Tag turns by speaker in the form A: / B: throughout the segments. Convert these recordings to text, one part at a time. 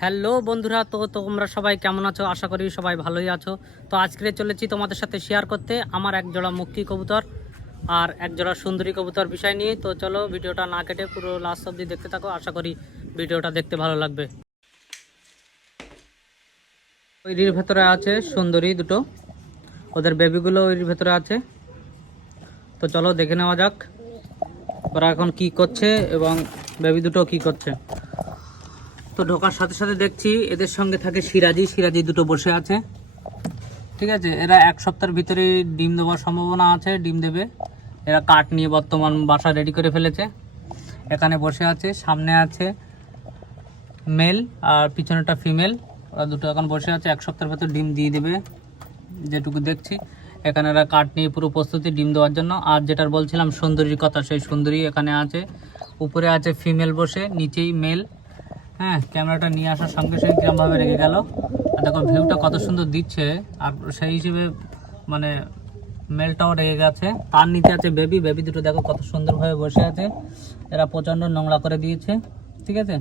A: Hello বন্ধুরা, তো তোমরা সবাই কেমন আছো? আশা করি সবাই ভালোই আছো। তো আজকে চলেছি তোমাদের সাথে শেয়ার করতে আমার এক জোড়া মুক্তি কবুতর আর এক জোড়া সুন্দরী কবুতর বিষয় নিয়ে। তো চলো ভিডিওটা না কেটে পুরো লাস্ট অবধি দেখতে থাকো। আশা করি ভিডিওটা দেখতে ভালো লাগবে। ওইটির ভেতরে আছে সুন্দরী দুটো। ওদের বেবিগুলো ওইটির ভেতরে আছে। তো চলো দেখে নেওয়া যাক ওরা এখন কি করছে এবং বেবি দুটো কি করছে। তো ঢোকার সাথে সাথে দেখছি এদের সঙ্গে থাকে সিরাজি। সিরাজি দুটো বসে আছে। ঠিক আছে? এরা এক সপ্তাহের ভিতরে ডিম দেওয়ার সম্ভাবনা আছে, ডিম দেবে। এরা কাঠ নিয়ে বর্তমান বাসা রেডি করে ফেলেছে। এখানে বসে আছে, সামনে আছে মেল আর পিছনেটা ফিমেল ওরা দুটো এখন বসে আছে, এক সপ্তাহের ভেতর ডিম দিয়ে দেবে, যেটুকু দেখছি। এখানে এরা কাঠ নিয়ে পুরো প্রস্তুতি ডিম দেওয়ার জন্য। আর যেটার বলছিলাম, সুন্দরীর কথা, সেই সুন্দরী এখানে আছে। উপরে আছে ফিমেল বসে, নিচেই মেল হ্যাঁ ক্যামেরাটা নিয়ে আসার সঙ্গে সঙ্গে কিরমভাবে রেগে গেল। আর দেখো ভিউটা কত সুন্দর দিচ্ছে। আর সেই হিসেবে মানে মেলটাও রেগে গেছে। তার নিচে আছে বেবি বেবি দুটো দেখো কত সুন্দরভাবে বসে আছে। এরা প্রচণ্ড নোংরা করে দিয়েছে। ঠিক আছে?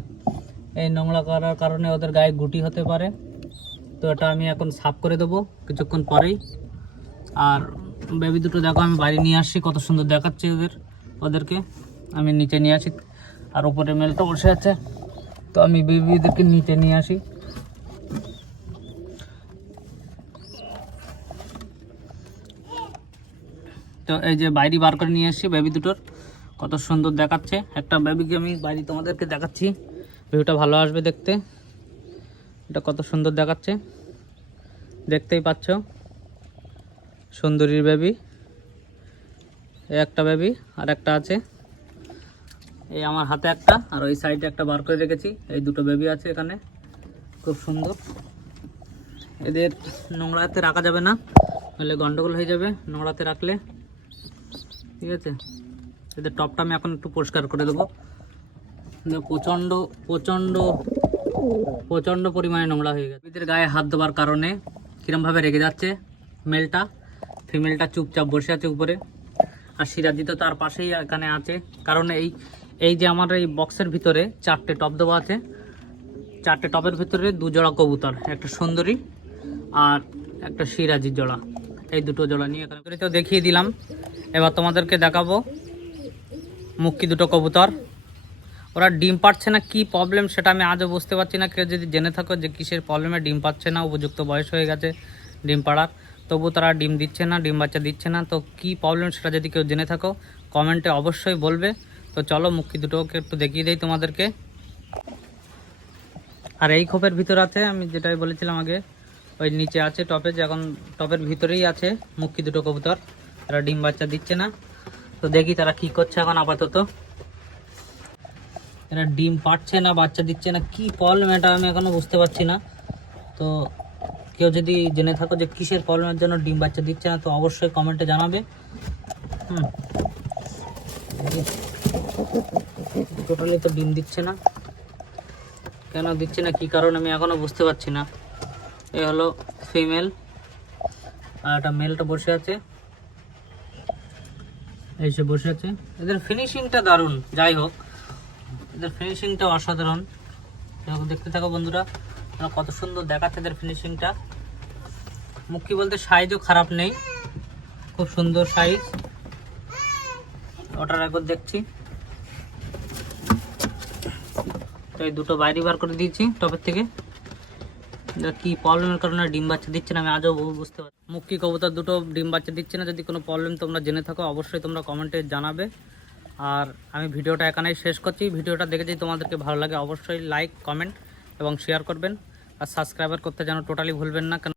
A: এই নোংরা করার কারণে ওদের গায়ে গুটি হতে পারে। তো এটা আমি এখন সাফ করে দেবো কিছুক্ষণ পরেই। আর বেবি দুটো দেখো, আমি বাড়ি নিয়ে আসছি। কত সুন্দর দেখাচ্ছে ওদের ওদেরকে। আমি নিচে নিয়ে আসি। আর উপরে মেলটা বসে আছে। তো আমি বেবিদেরকে নিচে নিয়ে আসি। তো এই যে বাইরে বার করে নিয়ে এসেছি বেবি দুটোর। কত সুন্দর দেখাচ্ছে। একটা বেবিকে আমি বাইরে তোমাদেরকে দেখাচ্ছি। ভিউটা ভালো আসবে দেখতে। এটা কত সুন্দর দেখাচ্ছে। দেখতেই পাচ্ছ। সুন্দরীর বেবি। একটা বেবি আর একটা আছে। এই আমার হাতে একটা, আর ওই সাইডে একটা বার করে রেখেছি। এই দুটো বেবি আছে এখানে। খুব সুন্দর। এদের নোংরাতে রাখা যাবে না, নাহলে গন্ডগোল হয়ে যাবে নোংরাতে রাখলে। ঠিক আছে? এদের টপটা আমি এখন একটু পরিষ্কার করে দেবো। প্রচণ্ড প্রচণ্ড প্রচণ্ড পরিমাণে নোংরা হয়ে গেছে। এদের গায়ে হাত দেওয়ার কারণে কিরমভাবে রেগে যাচ্ছে মেলটা ফিমেলটা চুপচাপ বসে আছে উপরে। আর সিরাজি তো তার পাশেই এখানে আছে। কারণ এই এই যে আমার এই বক্সের ভিতরে চারটে টপ দেওয়া আছে। চারটে টপের ভিতরে দু জোড়া কবুতর, একটা সুন্দরী আর একটা সিরাজির জোড়া। এই দুটো জোড়া নিয়ে এখানে তো দেখিয়ে দিলাম। এবার তোমাদেরকে দেখাবো মুক্কি দুটো কবুতর। ওরা ডিম পাচ্ছে না, কি প্রবলেম সেটা আমি আজও বুঝতে পারছি না। কেউ যদি জেনে থাকো যে কিসের প্রবলেমে ডিম পাচ্ছে না, উপযুক্ত বয়স হয়ে গেছে ডিম পাড়ার। তবু তারা ডিম দিচ্ছে না, ডিম বাচ্চা দিচ্ছে না। তো কি প্রবলেম সেটা যদি কেউ জেনে থাকো কমেন্টে অবশ্যই বলবে। তো চলো মুক্তি দুটোকে একটু দেখিয়ে দেই তোমাদেরকে। আর এই খোপের ভিতর আছে, আমি যেটাই বলেছিলাম আগে, ওই নিচে আছে টপে, যে এখন টপের ভিতরেই আছে মুক্তি দুটো কবুতর। তারা ডিম বাচ্চা দিচ্ছে না। তো দেখি তারা কি করছে এখন আপাতত। এরা ডিম পাচ্ছে না, বাচ্চা দিচ্ছে না, কি প্রবলেম এটা আমি এখনও বুঝতে পারছি না। তো কেউ যদি জেনে থাকো যে কিসের প্রবলেমের জন্য ডিম বাচ্চা দিচ্ছে না, তো অবশ্যই কমেন্টে জানাবে। হুম। টোটালি তো ডিম দিচ্ছে না। কেন দিচ্ছে না? কি কারণ আমি এখনও বুঝতে পারছি না। এ হলো ফিমেল আর একটা মেলটা বসে আছে। এই বসে আছে। এদের ফিনিশিংটা দারুণ। যাই হোক, এদের ফিনিশিংটা অসাধারণ। দেখতে থাকো বন্ধুরা কত সুন্দর দেখাচ্ছে এদের ফিনিশিংটা মুখি বলতে সাইজও খারাপ নেই। খুব সুন্দর সাইজ ওটার একবার দেখছি। তো এই দুটো বাইরে বার করে দিয়েছি টপের থেকে। কি প্রবলেমের কারণে ডিম বাচ্চা দিচ্ছে না, আমি আজও বুঝতে পারছি মুক্তি কবুতর দুটো ডিম বাচ্চা দিচ্ছে না, যদি কোনো প্রবলেম তোমরা জেনে থাকো, অবশ্যই তোমরা কমেন্টে জানাবে। আর আমি ভিডিওটা এখানেই শেষ করছি। ভিডিওটা দেখে যদি তোমাদেরকে ভালো লাগে, অবশ্যই লাইক কমেন্ট এবং শেয়ার করবেন। আর সাবস্ক্রাইবার করতে যেন টোটালি ভুলবেন না।